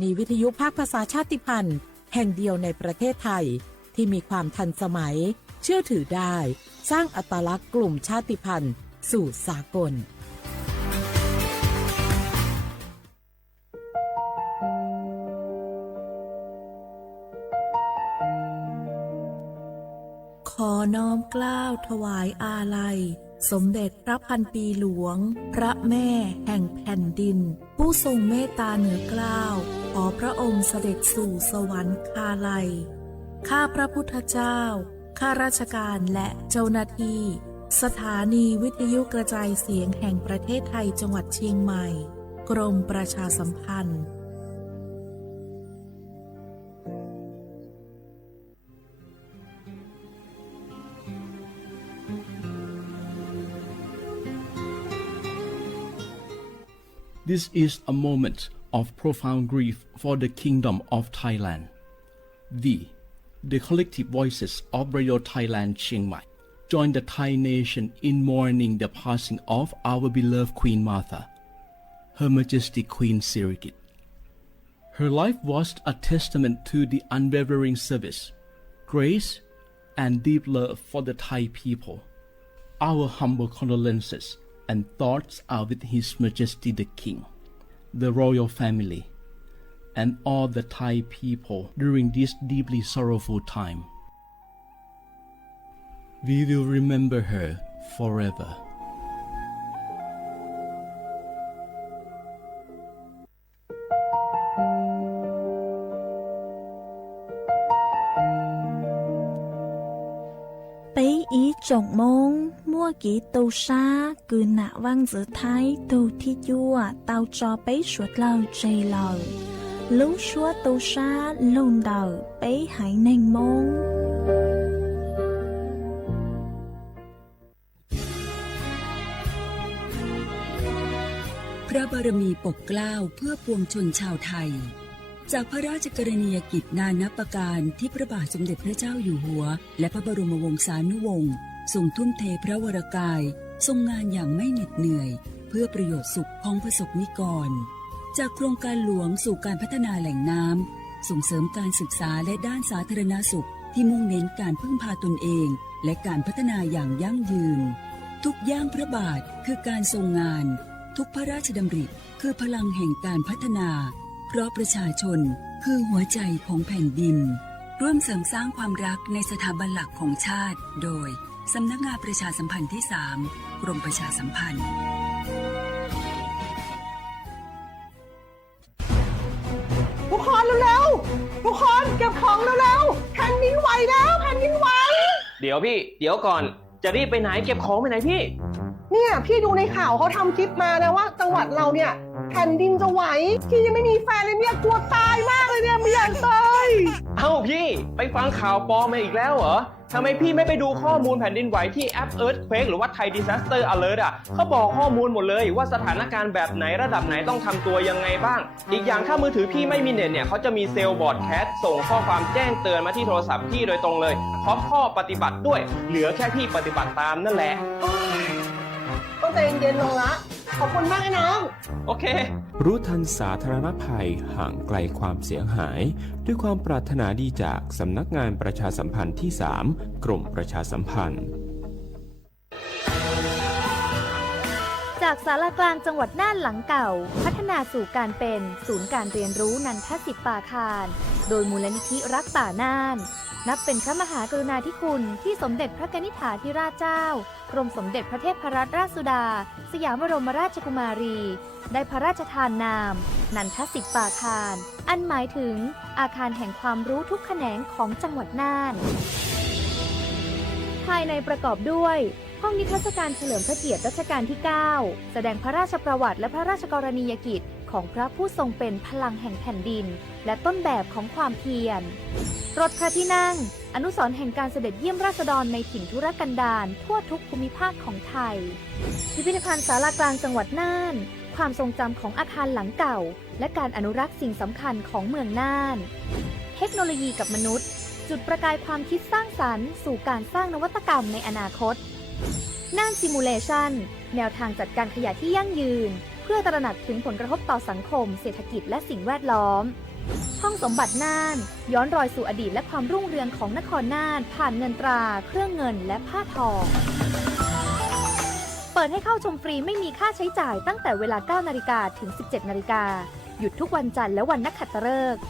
นีวิทยุภาคภาษาชาติพันธุ์แห่งเดียวในประเทศไทยที่มีความทันสมัยเชื่อถือได้สร้างอัตลักษณ์กลุ่มชาติพันธุ์สู่สากลขอน้อมเกล้าถวายอาลัยสมเด็จพระพันปีหลวงพระแม่แห่งแผ่นดินผู้ทรงเมตตาเหนือเกล้าขอพระองค์เสด็จสู่สวรรคาลัยข้าพระพุทธเจ้าข้าราชการและเจ้าหน้าที่สถานีวิทยุกระจายเสียงแห่งประเทศไทยจังหวัดเชียงใหม่กรมประชาสัมพันธ์ This is a moment of profound grief for the Kingdom of Thailand. We, the collective voices of Radio Thailand Chiang Mai, join the Thai nation in mourning the passing of our beloved Queen Martha, Her Majesty Queen Sirikit. Her life was a testament to the unwavering service, grace, and deep love for the Thai people. Our humble condolences and thoughts are with His Majesty the King, the royal family, and all the Thai people during this deeply sorrowful time. We will remember her forever. 俾以逐夢摸幾到沙據那灣子睇到鐵腰到咗俾สุดเราใจเรารู้ชัว到沙ลุ่นเดา俾หายแนงมงพระบารมีปกเกล้าเพื่อปวงชนชาวไทยจากพระราชกรณียกิจนานับประการที่พระบาทสมเด็จพระเจ้าอยู่หัวและพระบรมวงศานุวงศ์ทรงทุ่มเทพระวรกายทรงงานอย่างไม่เหน็ดเหนื่อยเพื่อประโยชน์สุขของประสบนิกรจากโครงการหลวงสู่การพัฒนาแหล่งน้ำส่งเสริมการศึกษาและด้านสาธารณสุขที่มุ่งเน้นการพึ่งพาตนเองและการพัฒนาอย่างยั่งยืนทุกย่างพระบาทคือการทรงงานทุกพระราชดำริคือพลังแห่งการพัฒนาเพราะประชาชนคือหัวใจของแผ่นดินร่วมเสริมสร้างความรักในสถาบันหลักของชาติโดยสำนักงานประชาสัมพันธ์ที่ 3 กรมประชาสัมพันธ์ทุกคนเร็วๆทุกคนเก็บของเร็วๆแผ่นดินไหวแล้วแผ่นดินไหวเดี๋ยวพี่เดี๋ยวก่อนจะรีบไปไหนเก็บของไปไหนพี่เนี่ยพี่ดูในข่าวเขาทำคลิปมานะว่าจังหวัดเราเนี่ยแผ่นดินจะไหวพี่ยังไม่มีแฟนเลยเนี่ยกลัวตายมากเลยเนี่ยไม่อยากตายเอ้าพี่ไปฟังข่าวปลอมมาอีกแล้วเหรอทำไมพี่ไม่ไปดูข้อมูลแผ่นดินไหวที่แอป Earthquake หรือว่า Thai Disaster Alert เขาบอกข้อมูลหมดเลยว่าสถานการณ์แบบไหนระดับไหนต้องทำตัวยังไงบ้างอีกอย่างถ้ามือถือพี่ไม่มีเน็ตเนี่ยเขาจะมีเซลล์บอร์ดแคสส่งข้อความแจ้งเตือนมาที่โทรศัพท์พี่โดยตรงเลยพร้อมข้อปฏิบัติด้วยเหลือแค่พี่ปฏิบัติตามนั่นแหละต้องใจเย็นๆลงละขอบคุณมากนะน้องโอเครู้ทันสาธารณภัยห่างไกลความเสียหายด้วยความปรารถนาดีจากสำนักงานประชาสัมพันธ์ที่ 3 กรมประชาสัมพันธ์จากศาลากลางจังหวัดน่านหลังเก่าพัฒนาสู่การเป็นศูนย์การเรียนรู้นันทศิษย์ป่าคารโดยมูลนิธิรักป่าน่านนับเป็นพระมหากรุณาธิคุณที่สมเด็จพระกนิษฐาธิราชเจ้ากรมสมเด็จพระเทพรัตนราชสุดาสยามบรมราชกุมารีได้พระราชทานนามนันทศิษย์ป่าคารอันหมายถึงอาคารแห่งความรู้ทุกแขนงของจังหวัดน่านภายในประกอบด้วยห้องนิทรรศการเฉลิมพระเกียรติรัชกาลที่ 9 แสดงพระราชประวัติและพระราชกรณียกิจของพระผู้ทรงเป็นพลังแห่งแผ่นดินและต้นแบบของความเพียรรถพระที่นั่งอนุสรณ์แห่งการเสด็จเยี่ยมราษฎรในถิ่นทุรกันดารทั่วทุกภูมิภาคของไทยพิพิธภัณฑ์ศาลากลางจังหวัดน่านความทรงจำของอาคารหลังเก่าและการอนุรักษ์สิ่งสำคัญของเมืองน่านเทคโนโลยีกับมนุษย์จุดประกายความคิดสร้างสรรค์สู่การสร้างนวัตกรรมในอนาคตน่านซิมูเลชันแนวทางจัดการขยะที่ยั่งยืนเพื่อ พื่อตระหนักถึงผลกระทบต่อสังคมเศรษฐกิจและสิ่งแวดล้อมห้องสมบัติน่านย้อนรอยสู่อดีตและความรุ่งเรืองของนครน่านผ่านเงินตราเครื่องเงินและผ้าทองเปิดให้เข้าชมฟรีไม่มีค่าใช้จ่ายตั้งแต่เวลา 9 นาฬิกาถึง 17 นาฬิกาหยุดทุกวันจันทร์และวันนักขัตฤกษ์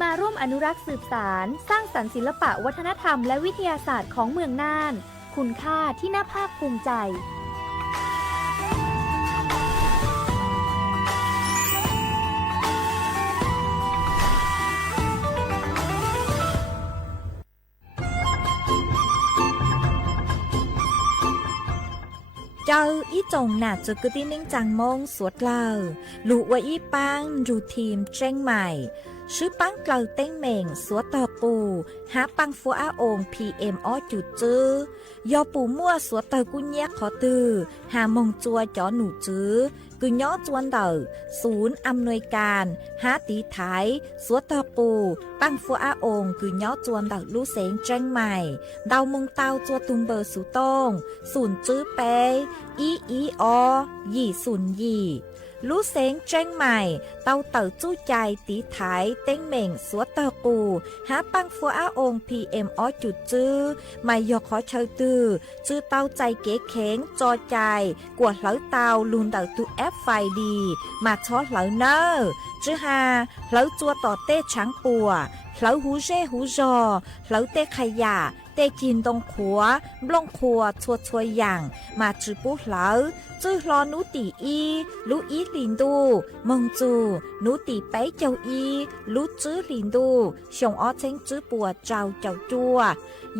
มาร่วมอนุรักษ์สืบสานสร้างสรรค์ศิลปะวัฒนธรรมและวิทยาศาสตร์ของเมืองน่านคุณค่าที่น่าภาคภูมิใจเจ้าอีจงหนาจะกึตินิ่งจังมงสวดเล่าลูว่าอีปังรูทีมเจ้งใหม่ชื่อปังเกลาเต้งเหม่งสวดต่อปูหาปังฟัวอาองพีเอ็มอ้อจุดจื้อยอปูมั่วสวดต่อกุญแยขอตือหามงจัวจ่อหนูจื้อกุญย้อจวนเต่อศูนย์อำนวยการหาตีไทยสวดต่อปูปังฟัวอาองกุญย้อจวนเต่อลู่เสงเจ้งใหม่ดาวมงเตาจัวตุงเบอร์สุตงศูนย์จื้อเปอีอยี่ศูนย์ยี่ลู่เสงเจ้งใหม่เต้าเต่าจู้ใจตีไถเต้งเหม่งสวดเตอปูหาปังฟัวอาองพีเอ็มอ้อจุดจื้อไม่ยอขอเชยตือจื้อเต้าใจเก๋เข็งจอใจกวดเหลาเต้าลุนเต่าตูแอฟไฟดีมาช้อเหลาเนอจื้อหาเหลาจัวต่อเต้ช้างปัวเหลาหูเร่หูจอเหลาเต้ขยะเต้กินตรงขัวบลงขัวชัวอย่างมาจื้อปูเหลาจื้อรอนูตีอีลูอีลินดูมงจูนูตีไปเจ้าอีลูจื้อลินดูชงอ้อเชงจื้อปัวเจ้าจัว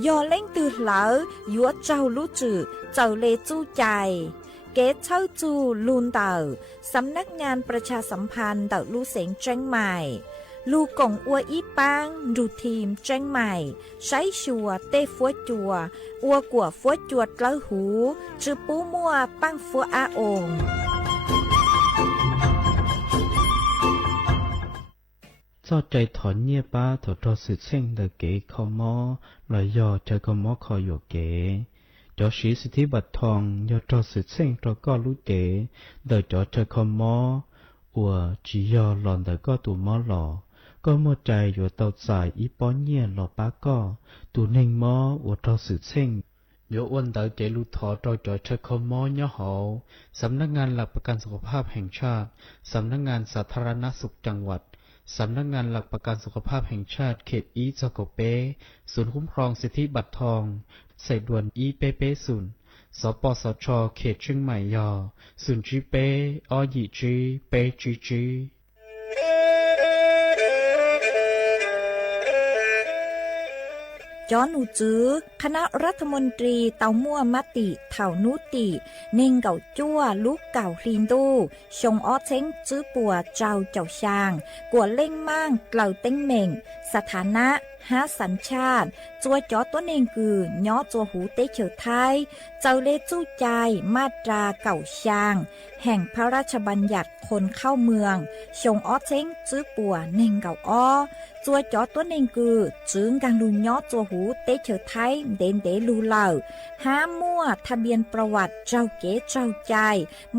ยอเล่งตือเหลายัวเจ้าลูจื้อเจ้าเลจู้ใจเกตเช่าจูลุนเต่าสำนักงานประชาสัมพันธ์เต่าลู่เสงเจ้งใหม่ลูกงอัวอีปังดูทีมเจ้งใหม่ใช้ชัวเต้ฟัวจัวอัวกัวฟัวจวดเล้าหูจือปูมัวปังฟัวอาองเจ้าใจถอนเงียป้าถอดสุดเส้นเดเก๋ขอมอลอยยอใจขอมอคอยอยู่เก๋จอชีสิทธิบัตรทองยอดสุดเส้นตัวก็รู้เก๋เดจอใจขอมออัวจียอหลอนเดก็ตัวมอหล่อก็มัวใจอยู่เตาสายอีป้อนเงียหล่อป้าก็ตัวเน่งมออัวทอสุดเส้นโยอ้วนเตาเจลูทอจอใจขอมอย่อหอสำนักงานหลักประกันสุขภาพแห่งชาติสำนักงานสาธารณสุขจังหวัดสำนักงานหลักประกันสุขภาพแห่งชาติเขตอีจโกเปศูนย์คุ้มครองสิทธิบัตรทองใส่ด่วนอีเปเปศูนย์สปสชเขตเชียงใหม่ยอศูนย์จีเปอยีจีเปจีย้อนหนูจื้อคณะรัฐมนตรีเตามั่วมติเถ่านุติเน่งเก่าจั่วลูกเก่าคลีนดูชงอ้อเช้งจื้อปัวเจ้าช่างกวดเล่งมั่งเกล่าเต้งเหม่งสถานะหาสัญชาติจัวจอตัวเน่งกือย่อจัวหูเตเฉอไทยเจ้าเลจู้ใจมาตราเก่าช่างแห่งพระราชบัญญัติคนเข้าเมืองชงอ้อเช้งจื้อปัวเน่งเก่าอ้อจัวจอตัวเน่งกือจึงกังลุนย่อจัวหูเตเฉอไทยเด่นเดลูเหล่าห้ามั่วทะเบียนประวัติเจ้าเก๋เจ้าใจ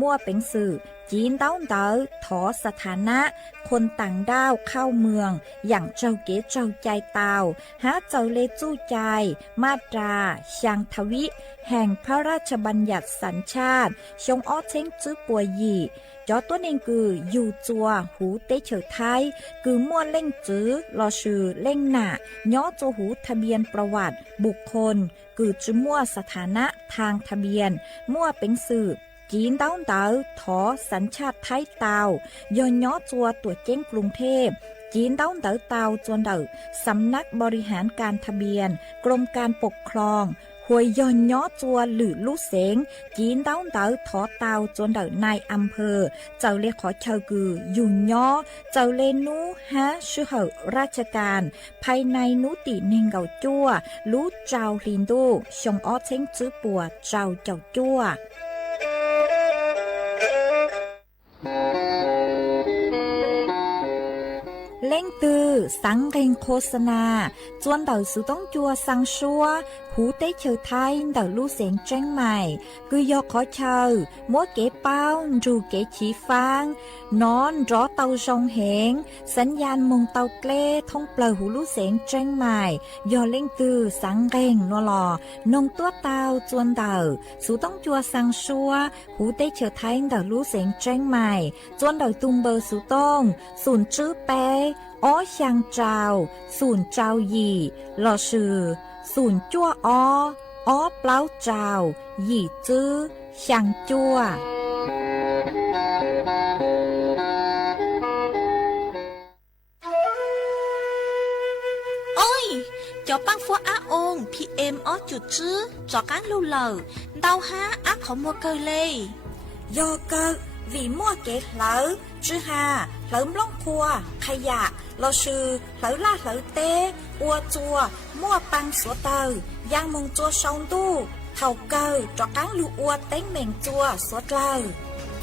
มั่วเป็นสื่อจีนเต้าเต๋อถอสถานะคนต่างด้าวเข้าเมืองอย่างเจ้าเก๋เจ้าใจเตาหาเจ้าเลจู้ใจมาตราช่างทวิแห่งพระราชบัญญัติสัญชาติชงอ้อเช้งจื้อปัวยี่จอตัวเองคืออยู่จัวหูเตเฉอไทยคือมั่วเล่งจื้อรอชื่อเล่งหน้าย่อจัวหูทะเบียนประวัติบุคคลคือจื้อมั่วสถานะทางทะเบียนมั่วเป็นสื่อจีนเต้าเต๋อถอสัญชาติไทยเตาย้อนย่อจัวตัวเจ้งกรุงเทพจีนเต้าเต๋อเตาจวนเต๋อสำนักบริหารการทะเบียนกรมการปกครองหวยย้อนย่อจัวหรือลู่เสงจีนเต้าเต๋อถอเตาจวนเต๋อนายอำเภอเจ้าเลขอเชากือยุ่นย่อเจ้าเลนูฮะชื่อเหอราชการภายในนุติเนงเกาจัวลู่เจ้าลินดูชงอ้อเช้งจื้อปัวเจ้าจัว เล่งตือสังเกงโฆษณาจวนเดาสุต้องจัวสังชัวหูเต้เชอไทยเดาลู่เสียงแจ้งใหม่คือยอกขอเชอมัวเก๋เป้าจูเก๋ฉีฟางนอนรอเตาชงเหงสัญญาณมงเตาเกล้ท่องเปล่าหูลู่เสียงแจ้งใหม่ยอเล่งตือสังเกงนัวหลอนงตัวเตาจวนเดาสุต้องจัวสังชัวหูเต้เชอไทยเดาลู่เสียงแจ้งใหม่จวนเดาตุงเบอร์สุต้องศูนย์จื้อเปอ้อช่างเจ้าศูนย์เจ้าหยี่หล่อชื่อศูนย์จั่วอ้อเปล่าเจ้าหยี่จื้อช่างจั่วcho băng phua á ôn PM ó chuột chứ cho cán lưu lờ đau há á không mua cơ lê do cơ vì mua kẹt lỡ chứ hà lỡ lông khua khai dạ lo sư lỡ la lỡ tê ua chua mua băng sủa tờ giang mông chua sông tu thầu cơ cho cán lưu ua tén mèn chua sủa lờ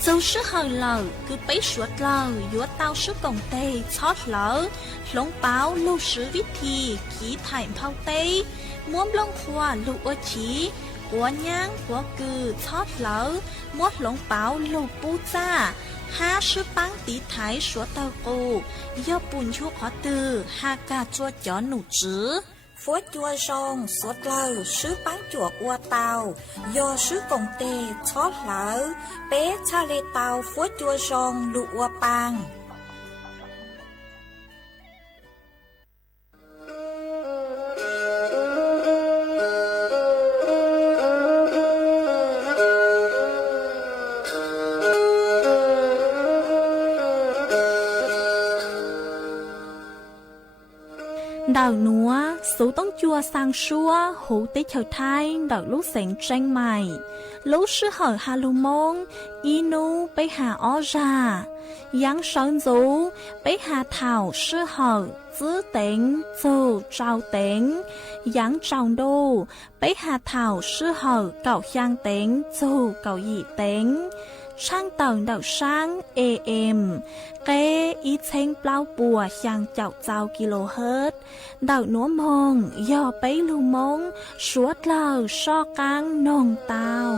dâu sức hờ lờ cứ bấy sủa lờ dúa tao sức cổng tê chót lỡ lông báo lưu sứ viết thi khí thải phao tê muốn lông khoa lưu ua chí của nhang của cừ chót lỡ muốn lông báo lưu bu cha ha sư băng tí thái sủa tao cô do bùn chua khó từ ha ca chua chó nụ chứ phố chua rong suốt lờ sứ bán chuột ua tàu do sứ cồng tê chót lỡ bé cha lê tàu phố chua rong lụ ua bang đào núa số tông chua sang xua hủ tế chào thai đào lúc sẹn tranh mày lúc sư hở hà lù mông inu bấy hà ó ra giáng sơn dấu bấy hà thảo sư hở giữ tính dù trao tính giáng trào đô bấy hà thảo sư hở cậu giang tính dù cậu dị tính sang tầng đậu sáng AM kế ý chênh bao bùa sang chậu chào kHz đậu núa mông do bấy lưu mông suốt lờ so căng nông tàu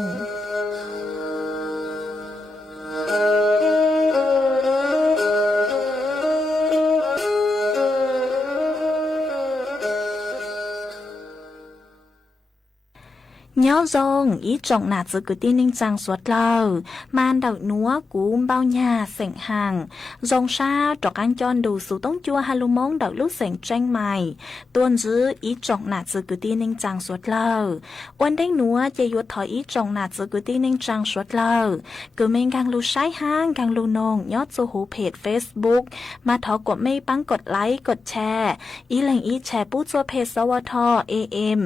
nhớ dòng ý trọng nạt giữa cứ tin ninh trang suốt lờ man đậu núa cú bao nhà sảnh hàng dòng xa trọc anh chọn đủ số tống chua hà lưu mông đậu lúc sảnh tranh mày tuôn giữ ý trọng nạt giữa cứ tin ninh trang suốt lờ ôn đánh núa chạy yuột thỏi ý trọng nạt giữa cứ tin ninh trang suốt lờ cứ mình càng lưu sái hang càng lưu nông nhót số hú page Facebook mà thọกดไม่ปังกดไลค์กดแชร์ý lệnh ýแชร์ปู้จัวเพจสวท AM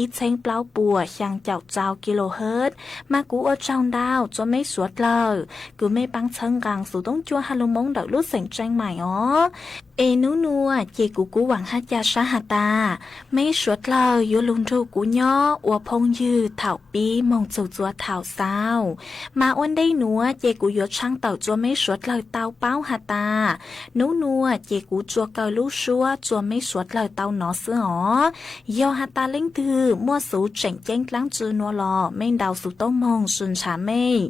ýเชงเปล่าปัวช่างเจ้าเจ้าkHz mà cú ở trong đào cho mấy suốt lờ cứ mấy băng chân gàng số đông chua hà lông mông đậu lúc sảnh tranh mày ó ê nú nua chị cú hoàng hát cha sa hà ta mấy suốt lờ yếu lùn ru cú nhỏ ua phong dư thảo pi mong chầu chua thảo sao mà ôn đây nua chị cú yếu trang tàu cho mấy suốt lờ tao bao hà ta nú nua chị cú chua cờ lú xua cho mấy suốt lờ tao nó sữa ó do hà ta lính thư mua số chảnh chanh lắng chư nua lò men đào số tông mong xuân trả mê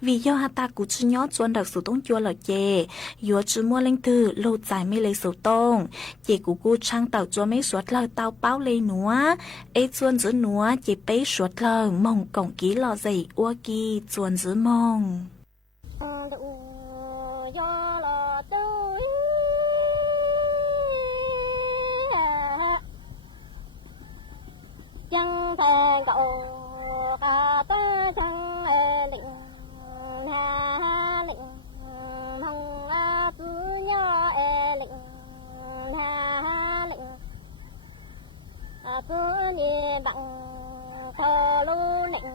vì do hà ta cú chư nhỏ chuan đặc số tông chua lờ chê yếu chư mua lính thư lâu dài mê lấy số tông chị cú trang tàu cho mấy suốt lờ tao bao lấy núa ê chuan giữ núa chị bấy suốt lờ mong cổng ký lò dày ua kỳ chuan giữ mong chẳng thể cậu cả tới chẳng định hà định hồng cứ nhớ định hà định cứ đi bằng thờ lu định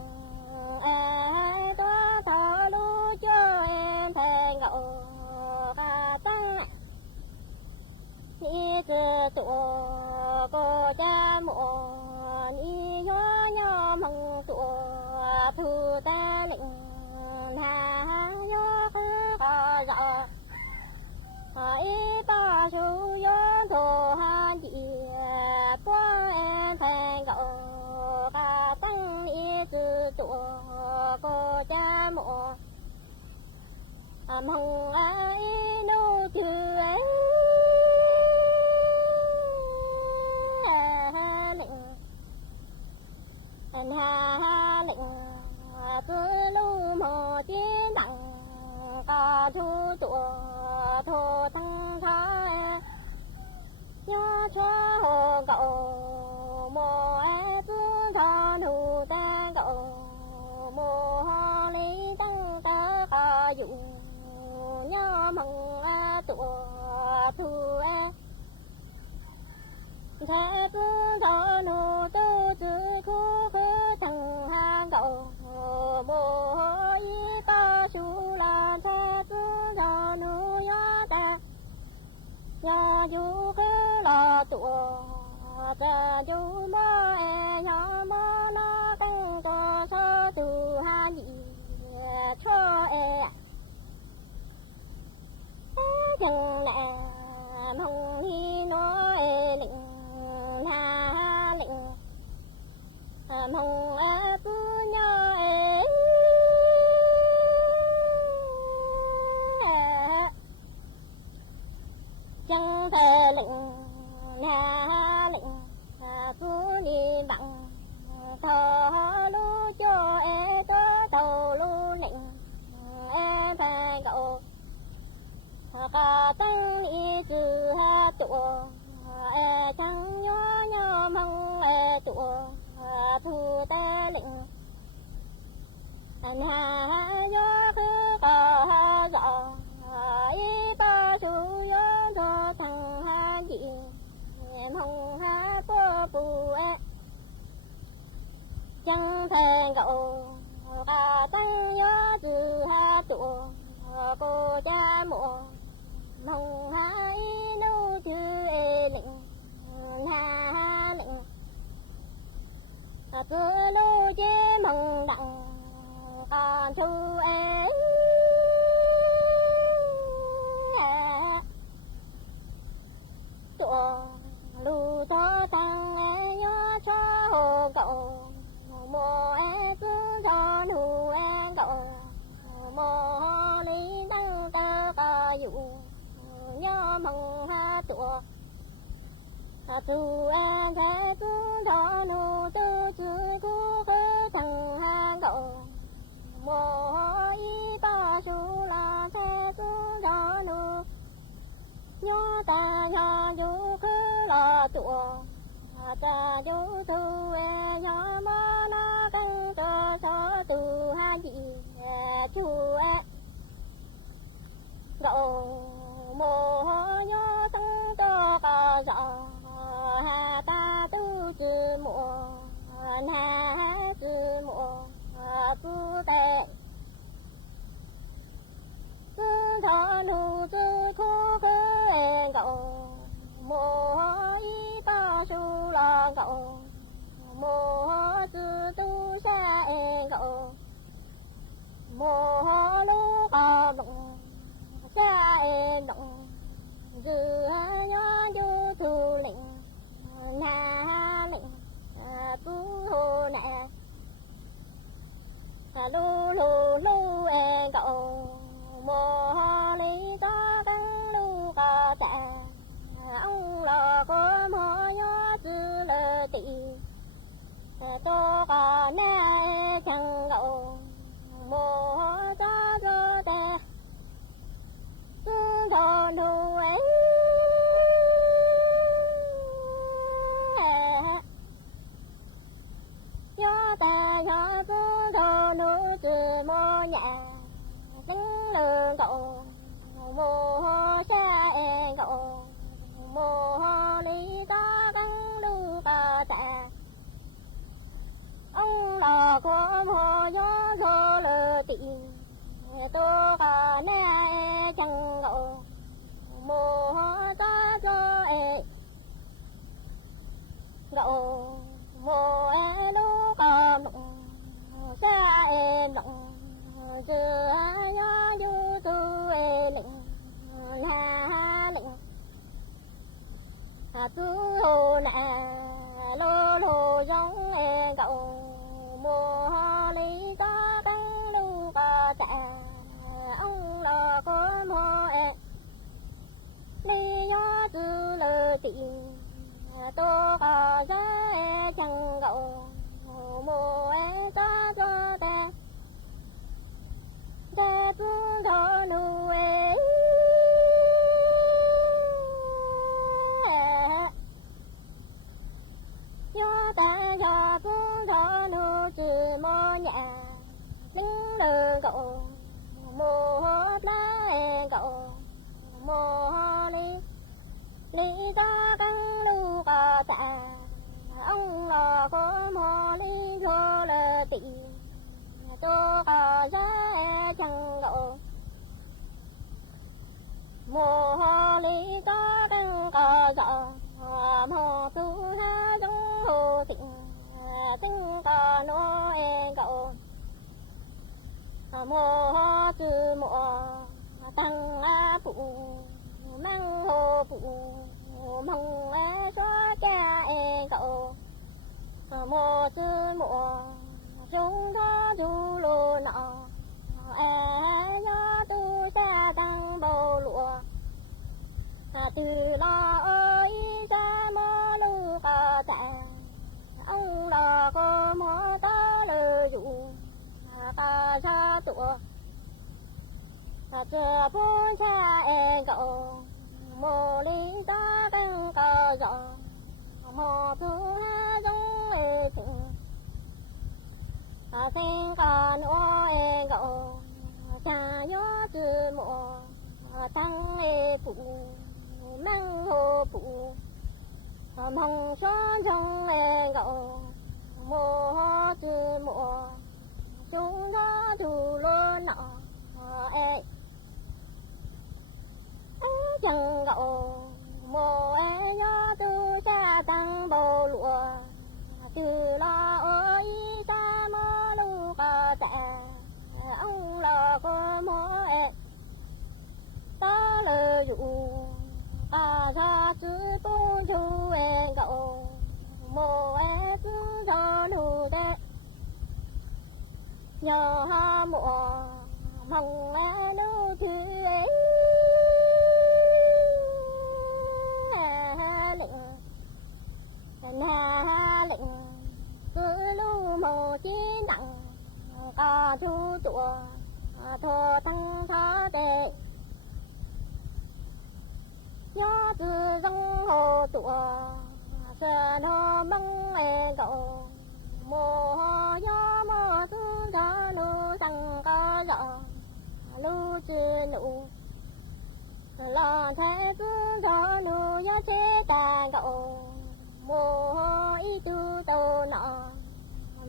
đó thờ lu cho em thể cậu cả tới đi từ tụi cô cha mộ ni yo yo mong tụi thu ta lệnh hà yo khứ khó rõ hỏi ba chú thế tư thọ nụ tư chữ khu khứ thằng hàng cậu mồ y ta su là thế tư thọ nụ ya ta ya du khứ là tụa ta du mơ e ya mơ na căng to sơ từ hà nhị cho e chẳng lẽ mong hi nói lệnh hà lệnh mong tư nhớ chẳng thể lệnh hà lệnh cứ đi bằng thờ lu cho tớ tàu lu lệnh phải cậu cả tăng đi từ ha tụa tăng nhớ mong tụa thu ta lệnh anh ha nhớ cứ cả ha dọ ý ta su nhớ cho thằng ha chị mong ha bơ bù chẳng thể cậu cả tăng nhớ từ ha tụa cô cha mộ mong hai nô thư lệnh hà lệnh cứ lô chế mong đặng còn thu tụa lù cho tăng nhớ cho hồ cậu mồ cứ cho nụ cậu mồ lý tăng ta ca dụ nhớ mong ha tụa tu an thế tu đó nụ tư chữ cu khứ thằng ha cậu mồ y ba su là thế tu đó nụ nhớ ta nhớ du khứ là tụa ta du tu nhớ mơ nó căng cho số tu ha dị chu cậu mồ nhớ tăng cho cả rõ hà ta tu chữ mùa hà chữ mùa tu tệ cứ thọ nụ chữ khu khứ cậu mồ y ta su là cậu mồ chữ tu xa cậu mồ lu cò động xa động dư nhớ du thu lệnh hà lệnh cứu hồ nè lu lu lu cậu mồ lý cho căng lu cò tạ ông lò có mò nhớ chữ lơ tị tô cò nè chẳng cậu mồ cho rô tè cứ thọ nụ ấy gió ta gió cứ thọ nụ chữ mô nhà tính lương cậu mồ xa cậu mồ lý ta căng lu ta tạ ông lò của mồ gió rô lơ tị tô cả nè chẳng cậu mồ ta cho cậu mồ lu cả mộng xa mộng chưa nhớ du tu lệnh hà lệnh tu hồ nè lô lô giống cậu mồ lý ta căng lu cả tạ ông lò có mò lý nhớ chữ lơ tị tô cả giá chẳng cậu mồ ta cho ta ta cứ thọ nụ nhớ ta cho cứ thọ nụ chữ mò nhà tính lơ cậu mồ lá cậu mồ lý lý do căng lu có tạ ông là có mò lý cho là tị cho có giá chẳng độ mò lý có đăng có rõ mò tu ha trong hồ tịnh tinh có nô e cậu mò từ mò tăng a phụ mang hồ phụ mong a xóa cha e cậu mò từ mò chúng ta du lô nọ e gió tu sa tăng bầu lụa từ lo ơi sa mơ lu ca tạ ông là có mò ta lơ dụ ta sa tụa chờ phun cha e cậu mồ lý ta đang cờ giỏ mồ thu ha giống e chừng sen còn ô e cậu cha gió từ mồ tăng e phụ mang hồ phụ mong xóa trong e cậu mồ từ mồ chúng nó thu lô nọ e chẳng gậu mồ e nhớ tu sa tăng bầu lụa từ lo ơi sa mơ lu ca tạ ông là có mồ e ta lơ dụ ta ra chữ tu chu e gậu mồ e cứ cho nu tê nhờ ha mồ mong e nu thứ ấy na lệnh cứ lu mồ chi nặng ca thu tụa thô tăng thó tệ gió từ dông hồ tụa sờ nô băng e cậu mồ gió mồ tư gió lu sang có gió lu chư nụ lo thế cứ gió lu gió chế ta cậu mồ ý tu tô nọ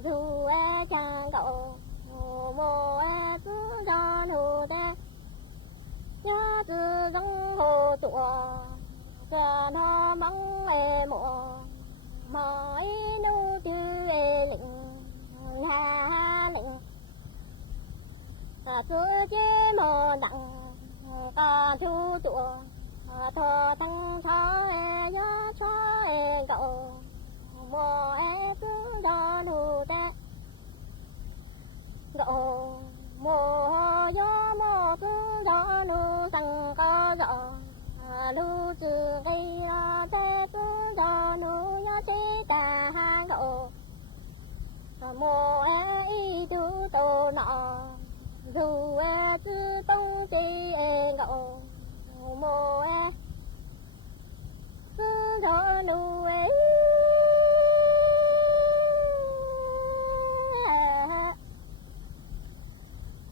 dù e chàng cậu mồ e cứ do nụ ta nhớ từ dông hồ tụa giờ nó mong e mò ý nu tư e lệnh ha lệnh cứ chế mồ đặng ca thu tụa thọ tăng thọ e gió cho e cậu mồ e cứ do nụ ta cậu mồ gió mồ cứ do nụ tăng có rõ lu từ gây ra thế cứ do nụ gió chế ta ha cậu mồ e y tu tô nọ dù e tư tông tì e cậu mồ e cứ cho nu e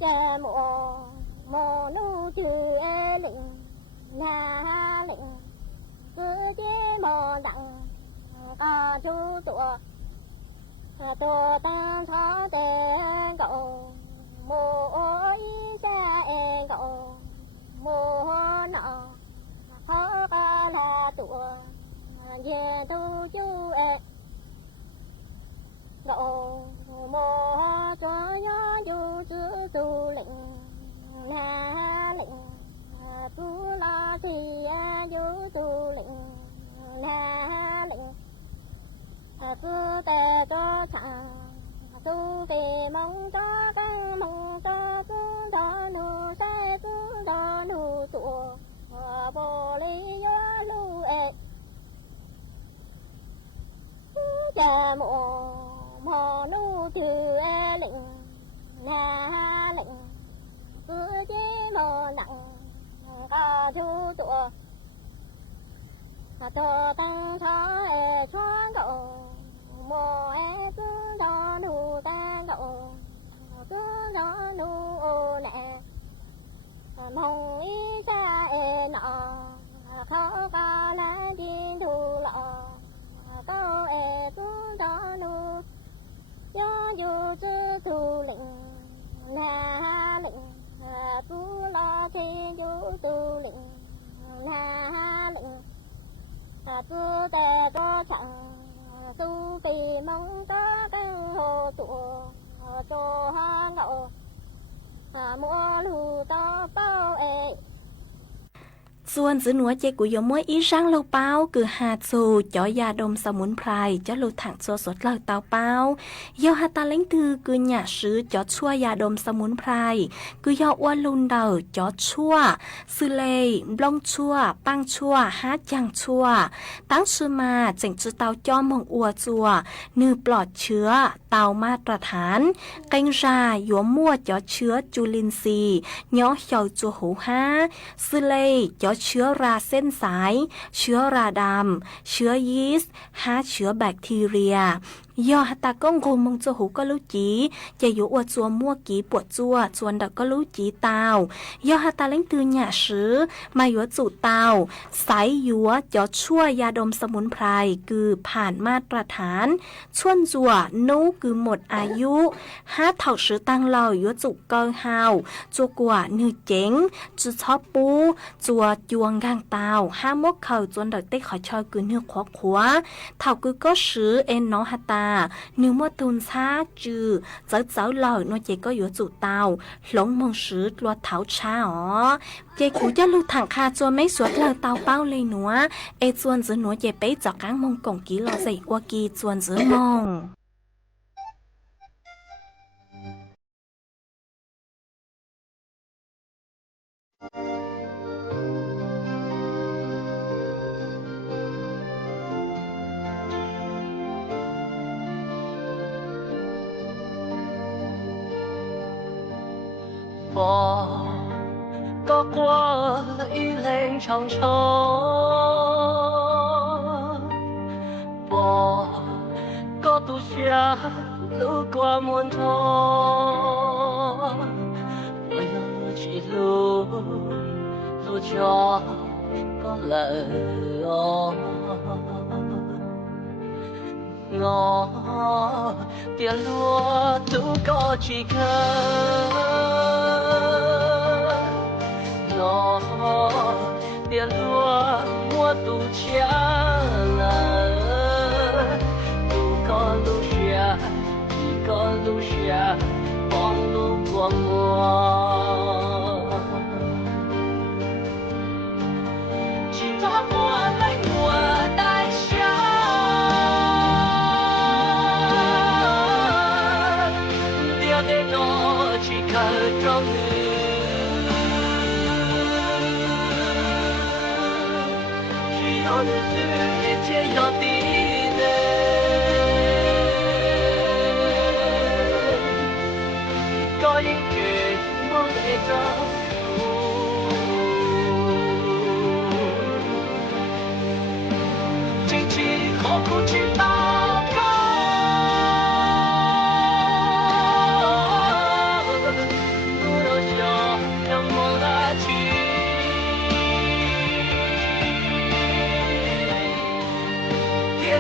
cha mồ mồ nu chư e lệnh na lệnh cứ chế mồ đặng ca chu tụa tụa tăng thó tê cậu mồ ôi xa e cậu mồ nọ khó ca là tụa về tu chu e cậu mồ cho nhớ du chữ tu lệnh na lệnh tu la thì du tu lệnh na lệnh cứ tè cho thằng tu kì mong cho căng mong cho cứ cho nu sai cứ cho nu tụa bồ lý gió lu e cha mồ mò nu trừ e lệnh na lệnh cứ chế mồ nặng ca thu tụa thọ tăng thó e xóa cậu mồ e cứ cho nu ta cậu cứ cho nu ô nè mong ý xa e nọ khó ca lá tiên thu lọ tư tề có chẳng tu kỳ mong có căng hồ tụ tô ha nộ mua lù to bao êส่วนซื้อหนัวเจกุยมวยอีช่างเราเป้าคือหาสูจ่อยาดมสมุนไพรจ่อลูถังซัวสดเหล่าเตาเป้าเยาฮาตาเล้งตือคือหยาซื้อจ่อชั่วยาดมสมุนไพรคือยาอ้วนลุนเดาจ่อชั่วซื้อเลยบล้องชั่วปังชั่วฮาจังชั่วตั้งชื่อมาเจิงจือเตาจ้อมงอัวจัวนือปลอดเชื้อเตามาตรฐานเก่งชาหยวมั่วจ่อเชื้อจุลินทรีย์ย่อเหี่ยวจัวหูห้าซื้อเลยจ่อเชื้อราเส้นสายเชื้อราดำเชื้อยีสต์หาเชื้อแบคทีเรียยอฮัตตาก้งโกมงจัวหูก็รู้จีจะอยู่อวดจัวมั่วกีปวดจัวจวนดักก็รู้จีเตายอฮัตตาเล้งตือหยาซื้อมาหยัวจูเตาสายหยัวจ่อชั่วยาดมสมุนไพรคือผ่านมาตรฐานชวนจัวนู้คือหมดอายุห้าเถ่าซื้อตั้งเราหยัวจุเกิงเฮาจัวกว่าเนื้อเจ๋งจุชอบปูจัวจวงกางเตาห้ามกเข่าจวนดักได้ขอชอยคือเนื้อขวขวเถ่าคือก็ซื้อเอ็นน้องฮัตตาnếu mua tuần xa trừ giáo lời nó chỉ có giữa chủ tàu lỗng mong sứ lo thảo cha ó chỉ cú cho lưu thẳng kha cho mấy suốt lời tàu bao lên nữa e chuan giữa nó chỉ bé cho cán mong cổng ký lo dậy qua kỳ chuan giữa mong bỏ có qua y lên trong chó bỏ có tu xa lưu qua muôn thó bây giờ chỉ lưu cho có lời ngõ tiền lúa tu có chỉ cần ngõ tiền lúa mua tu chia là tu có lu chia chỉ có lu chia bom lu qua mùa chỉ có mùa lấy mùa đại xa để nó chỉ cần trong chỉ có được sự hiện trên nhỏ tin có những chuyện muốn để cho chính chỉ khó cố chỉ ta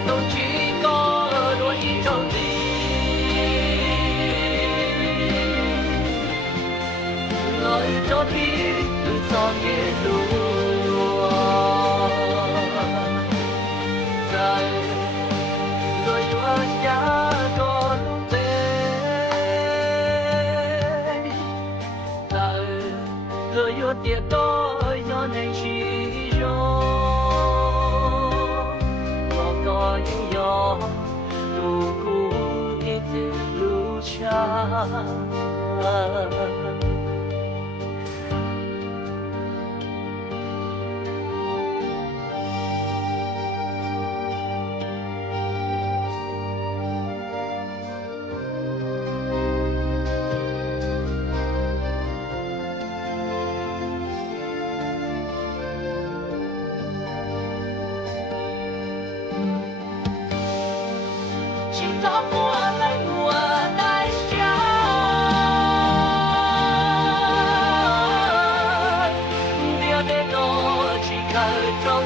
tôi chỉ có đôi trong tim lời cho thi từ gió nghe lùa dài rồi hoa giá có lúc tê dài rồi yêu tiệt đó do nên chỉ do có những gió đủ cũ ít lưu cha gió mùa lấy mùa đại xa điều để nó chỉ cần trong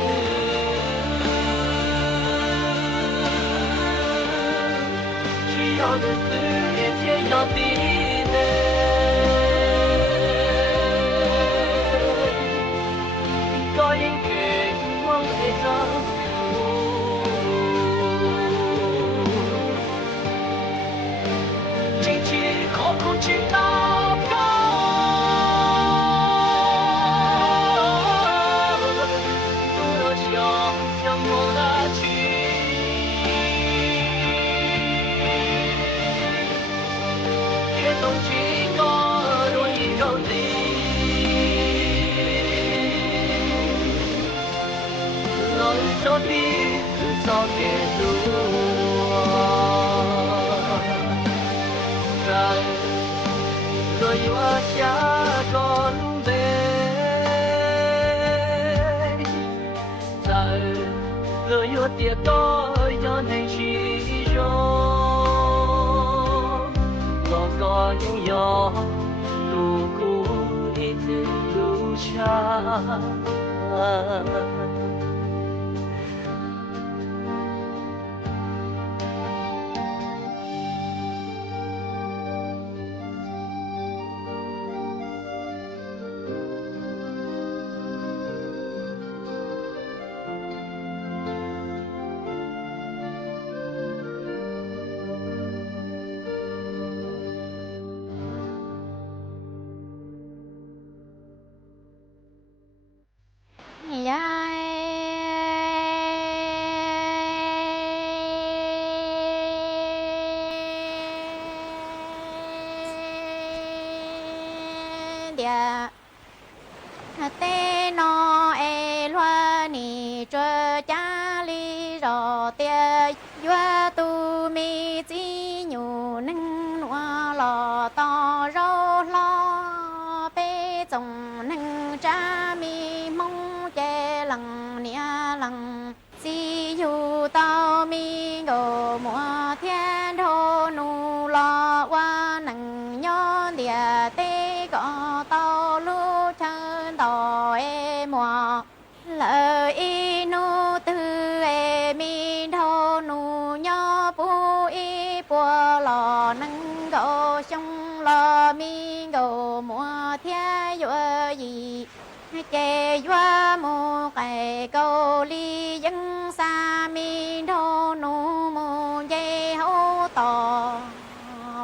chỉ có được sự hiện trên nhỏ tin có những chuyện muốn để cho 的自造的路，在若有下个路北，在若有跌倒要能去用，我个拥有路过一直路上。tê no e loa ni cho cha li rò tia yua tu mi chi nhu nâng noa lò to rô lo bê chồng nâng cha mi mong chê lằng nia lằng chi yu tao mi ngô mùa thiên thô nu lo qua nâng nhon địa tê có tao lu chân tao e mùa lời y nu tư e mi thô nu nhó pu y bùa lò nâng gỗ sông lò mi ngô mùa thiên yu gì kê yua mu kê câu li dân sa mi thô nu mu dây hô tò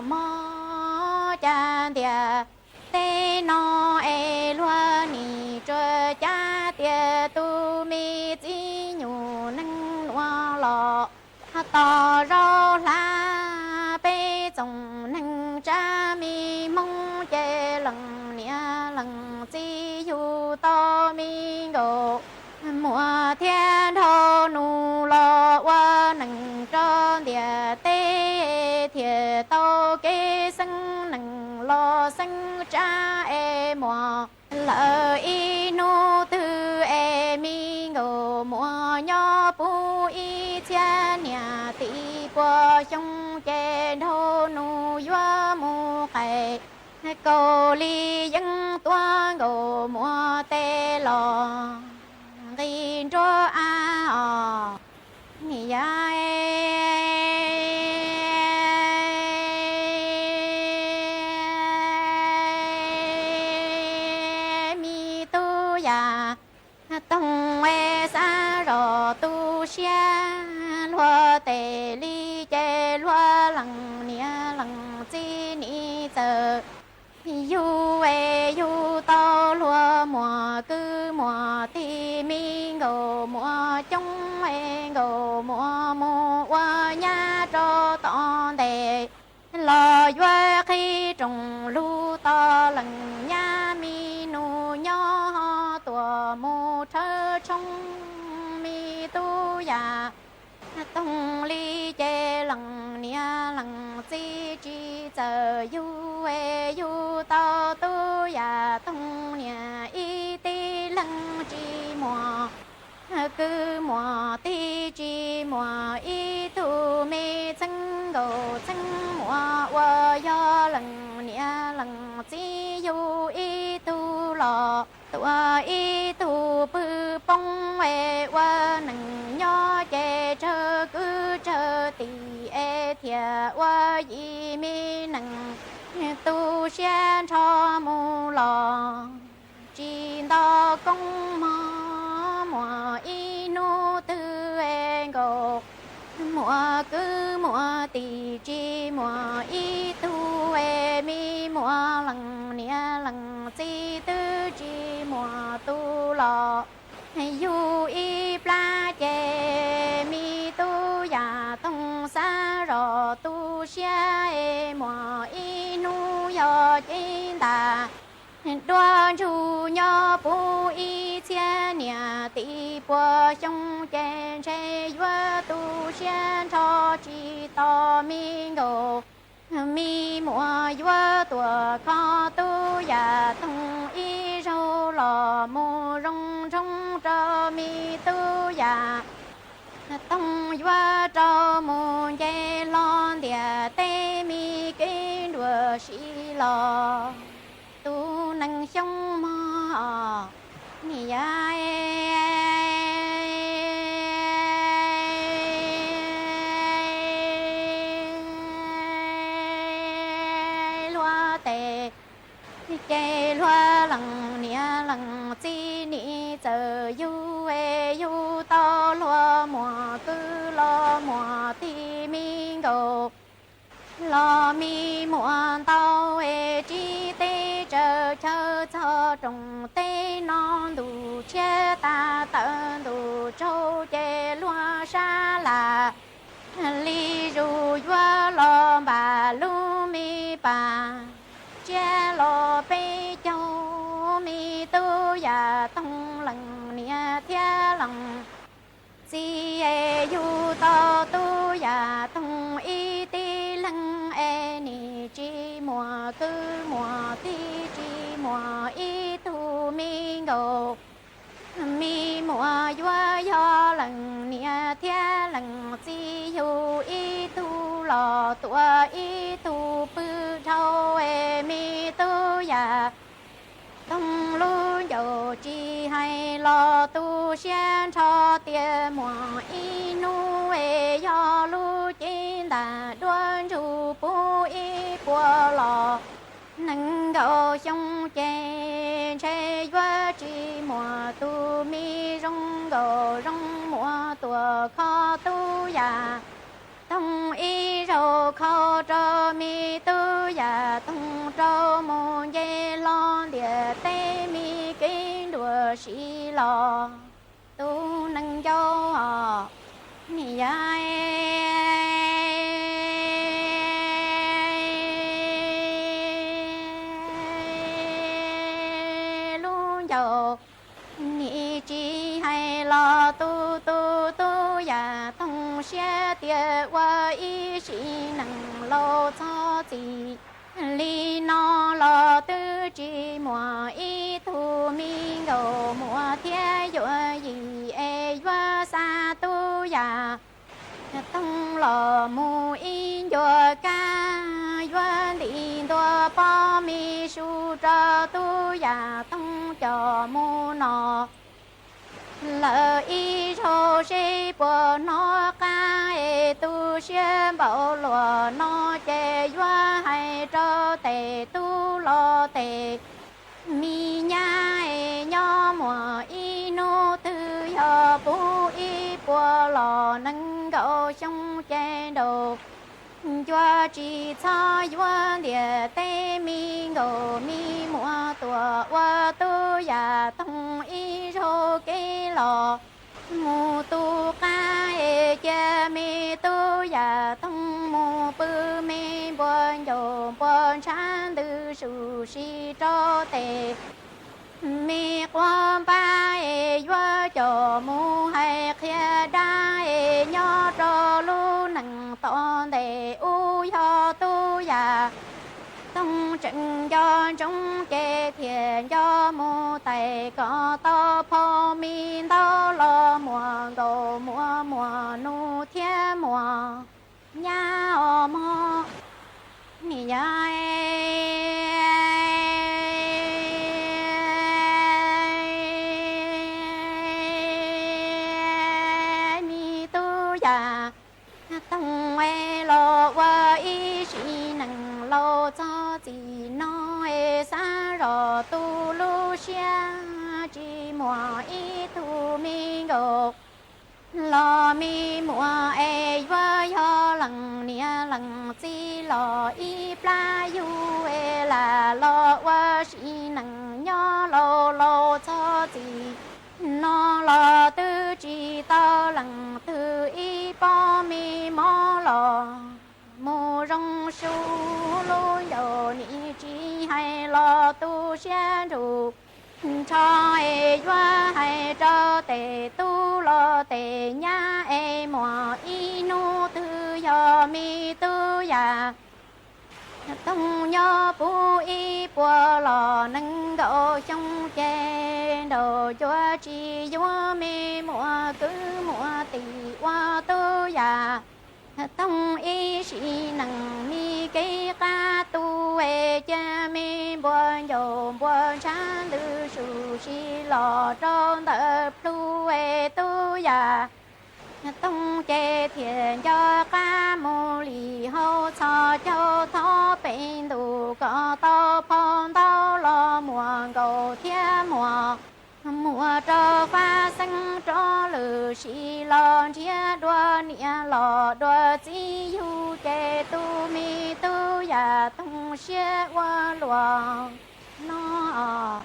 mò cha tia tê no e lua ni cho cha tia tu mi chi nhu nâng noa lò tò rô la bê chồng nâng cha mi mong chê lần nia lần chi yu to mi ngô mùa thiên thô nu lo qua nâng tròn địa tê thiệt tao kê sân nâng lo sân cha e mùa lỡ y nu tư e mi ngô mùa nhó pu y cha nhà tị bùa trong chê thô nu yua mu kê cô li dân toa ngô mùa tê lò ghi cho a o nghỉ ya mi tu ya tông e sa ro tu xia lúa tê li chê lúa lằng nia lằng chi ni giờ yu e yu to lúa mùa cứ mùa thì mi ngô mùa trong e ngô mùa mùa qua nhà cho to đề lò yua khi trồng lu to lần nhà mi nu nhỏ tua mù thơ trong mi tu ya tông li chê lằng nia lằng chi chi giờ yu e yu to tu ya tông nia y ti lằng chi mùa cứ mùa ti chi mùa y tu mi chân gồ chân mùa wa yo lằng nia lằng chi yu y tu lò tua y tu bư bông e wa nằng nho chê chơ cứ chơ tì e thia wa y mi nằng tu xian cho mu lò chi đo công mò mùa y nu tư e ngô mùa cứ mùa tì chi mùa y tu e mi mùa lằng nia lằng chi tư chi mùa tu lò yu y pla chê mi tu ya tông sa ro tu xia e mùa y nu yo chin ta đoan chu nho pu y chia nia ti bùa trong chén chê xiên cho chi to mi ngô mi mùa vua tua kho tu ya tung y râu lò mù rong rong cho mi tu ya tung vua cho mù dê lon địa tê mi cái đùa xí lò tu năng sông mò ni ai loa tê kê loa lằng nia lằng chi ni giờ yu e yu to loa mùa cứ lo mùa ti mi ngô lo mi mùa tao e chi tê chờ chờ cho trồng tê non đủ che ta tận đủ châu che loa sa là li ru vua lo bà lu mi bà che lo bê châu mi tu ya tông lần nia thia lần si e yu to tu ya tông y ti lăng e ni chi mùa cứ mùa ti chi mùa y tu mi ngô mi mùa vua do lần nia thia lần si yu y tu lò tua y tu bư thâu e mi tu ya tông lu dầu chi hay lo tu xiên cho tiền mùa y nu e do lu chín đã đoan chủ bu y của lò nâng gạo sông chè chè vua chi mùa tu mi rong gạo rong mùa tua kho tu ya tông y râu kho cho mi tu ya tông trâu môn dê lon địa tê mi kinh đùa xí lò tu nâng châu họ ni ai luôn dầu ni chi hay lo tu tu tu ya tông xe tiệt qua y sĩ năng lo cho gì li no lo tư chi mùa y thu mi ngô mùa thiên dụ gì e vua sa tu ya tông lo mù in dụ ca vua đi đua po mi su cho tu ya tông cho mù nọ lỡ y rô xê bò nó ca e tu xuyên bảo lùa nó chê doa hay cho tề tu lo tề mi nha e nho mùa y nô tư yo bù y bò lò nâng gạo sông chê đồ doa chỉ cho doa địa tê mi ngô mi mùa tua wa tu ya tông y rô kê lò mù tu ca e chê mi tu ya tông mù bư mi buồn dầu buồn sáng tư su si cho tê mi quan ba e doa cho mù hay khía đa e nho cho lu nặng tòn đề u yo tu ya tông trận do trong kê thiền do mù tay có to phô mi to lo mùa gầu mùa mùa nu thiên mùa nha o mò ni ya mi tu ya tông e lo wa y sĩ năng lo cho gì nó e sa rò tu lu xia chi mùa y tu mi ngô lo mi mùa e vơ yo lằng nia lằng chi lo y pla yu e là lo wa sĩ năng nho lo lo cho gì nó lo tư chi to lằng tư y po mi mò lo mù rong su lu dầu ni chi hay lo tu xia ru cho e doa hay cho tề tu lo tề nha e mùa y nu mi tư ya tông nhớ bù y bùa lò nâng độ trong chè đồ chúa chi vua mi mùa cứ mùa tì qua tư ya tông y sĩ nâng mi cây ca tu e cha mi buồn dầu buồn chán lư su si lò trong tập lu e tu ya tông chế thiền cho ca mô lì hậu cho châu thọ bên đủ có tao phong tao lo mùa cầu thiên mùa mùa trò pha sinh trò lử sĩ lo chia đua nia lo đua chi yu chế tu mi tu ya tông xie qua lùa nó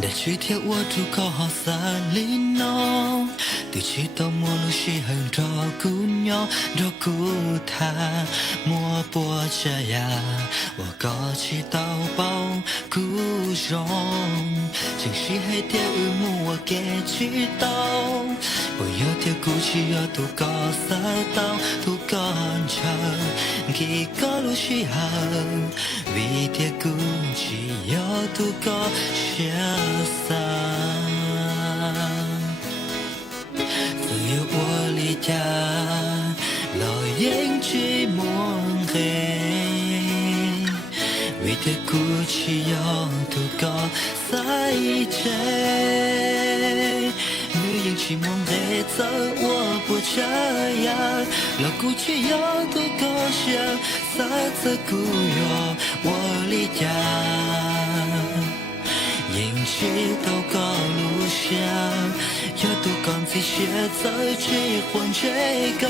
ได้ชีเที่ยวว่าทุกข้อหาสาลีน้องติชีตอมัวลุชีให้รอกูยอรอกูทามัวปัวชายาว่าก็ชีเต้าเป้ากูร้องจึงชีให้เที่ยวมัวแกชีเต้าว่าอยากเที่ยวกูชีอยากตุกก็สาเต้าตุกก็เชิญกี่ก็ลุชีหาวิเที่ยวกูชีอยากตุกก็เชื่อสา自由我离家，老眼只望黑，为的哭泣要度过赛程。女人只望黑走，我不这样，老哭泣要度过下，啥子苦药我离家。迎接祷告路上，有多讲这些在追换这个，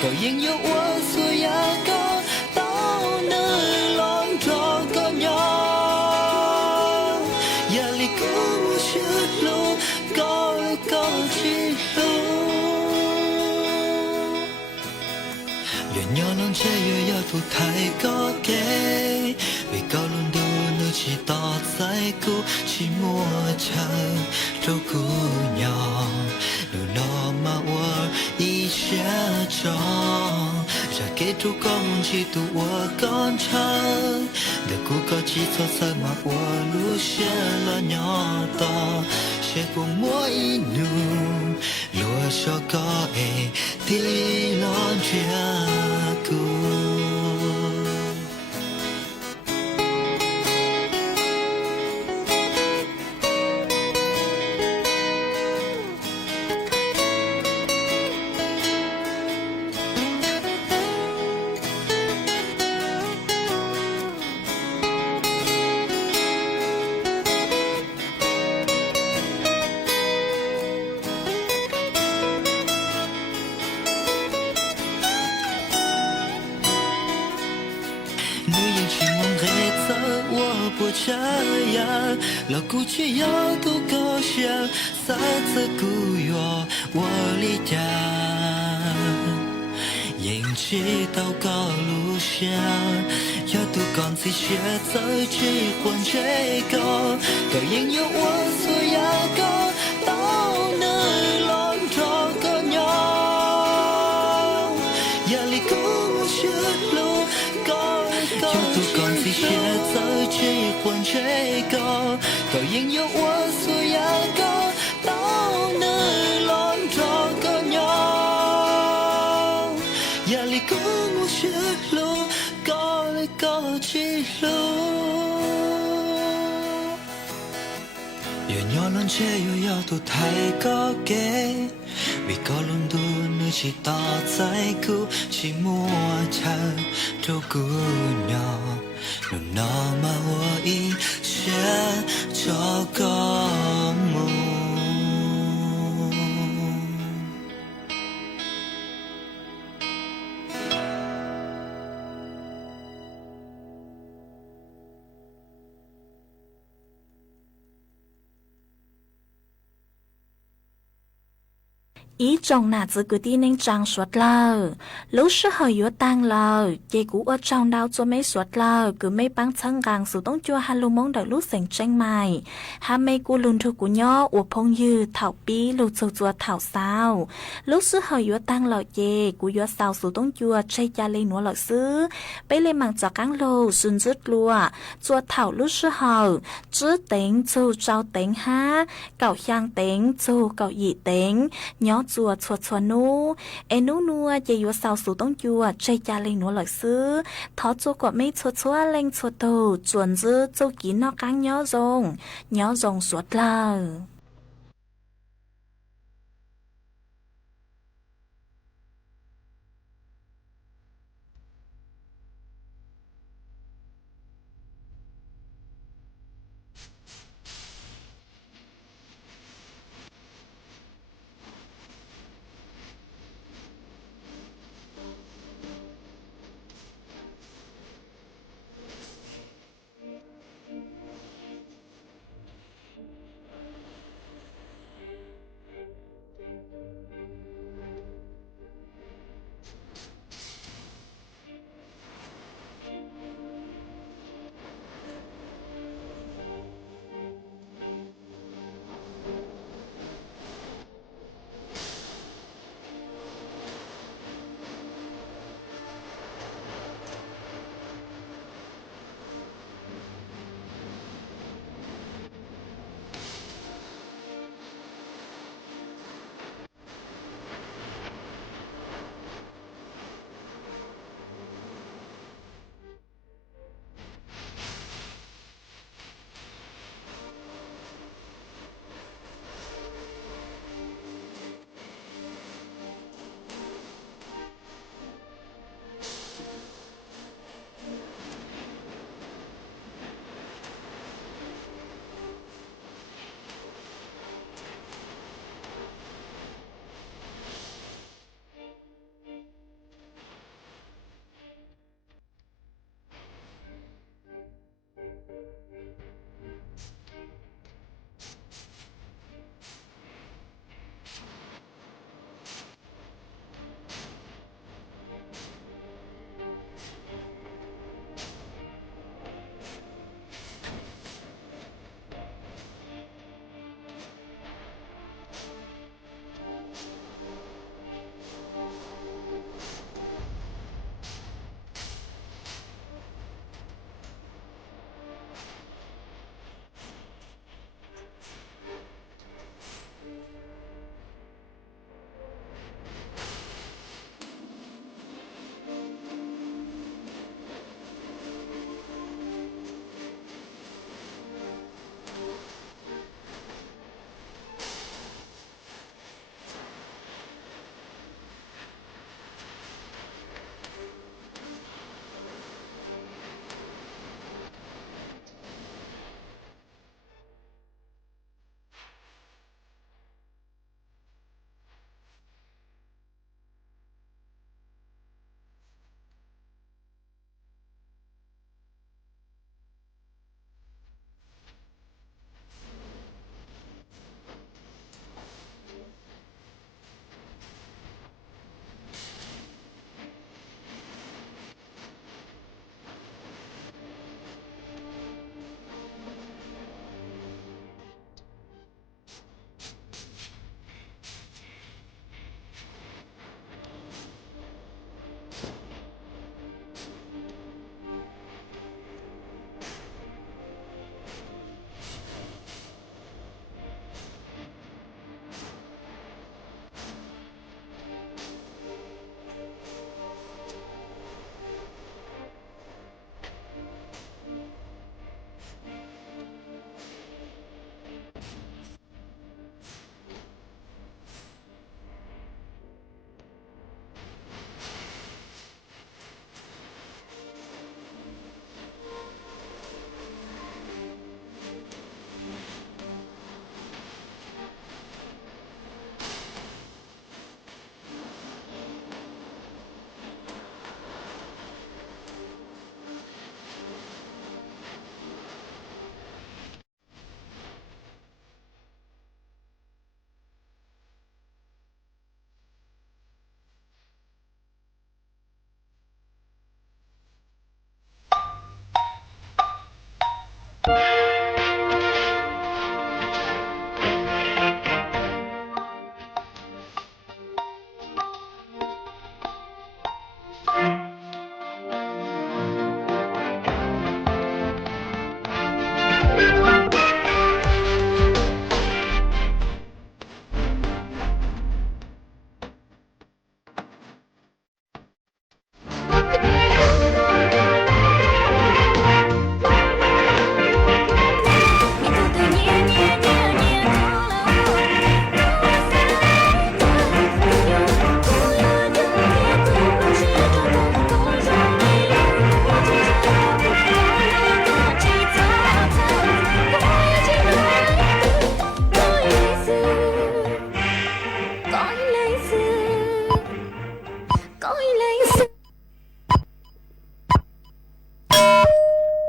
高音有我所要个，到那浪着个鸟，夜里过我是路，高高之路。连鸟浪这又要图太高给，为高论多。chỉ tỏ sai cô chỉ mua chờ đâu cô nhỏ nụ nó mà qua ý sẽ cho ra kết thúc con chỉ tụ qua con chờ để cô có chỉ cho sai mà qua lúc sẽ là nhỏ to sẽ cùng mỗi nụ lúa cho có e tí lo chia cô这样，老古去要多高兴，啥子古哟我离家，迎接祷告路上，要多讲这些在去换这个，高音有我所要个，到那浪着个鸟，夜里过我是路高高，要多讲这些在去。换这个，高音有我所要个，到那浪着个鸟，夜里过我是路，高里高起路，有鸟浪车又要多太高给。为高伦敦你只打在哭，只摸着都姑娘，能那么我一些这个梦。ý trong nà giữ cứ đi nên trang suốt lờ lúc sư hơi yếu tăng lờ dây cũ ở trong đau cho mấy suốt lờ cứ mấy băng chân gàng sự tông chua hà lô mong đợi lúc sành tranh mày hà mấy cú lùn thu của nhỏ ủa phong dư thảo bí lù chua chua thảo sao lúc sư hơi yếu tăng lờ dây cú yếu sao sự tông chua chơi cha lên núa lờ sư bây lên màng cho cáng lô xuân rứt lùa chua thảo lúc sư hờ chứ tính chu trao tính ha cậu giang tính chu cậu dị tính nhỏ chùa chùa chùa nu em nu nua dây yếu sao sự tông chua chơi cha lên núa lờ sư thọ chua của mấy chua chua lên chua tù chuẩn dư chu kín nó cáng nhỏ rồng suốt lờ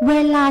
เวลา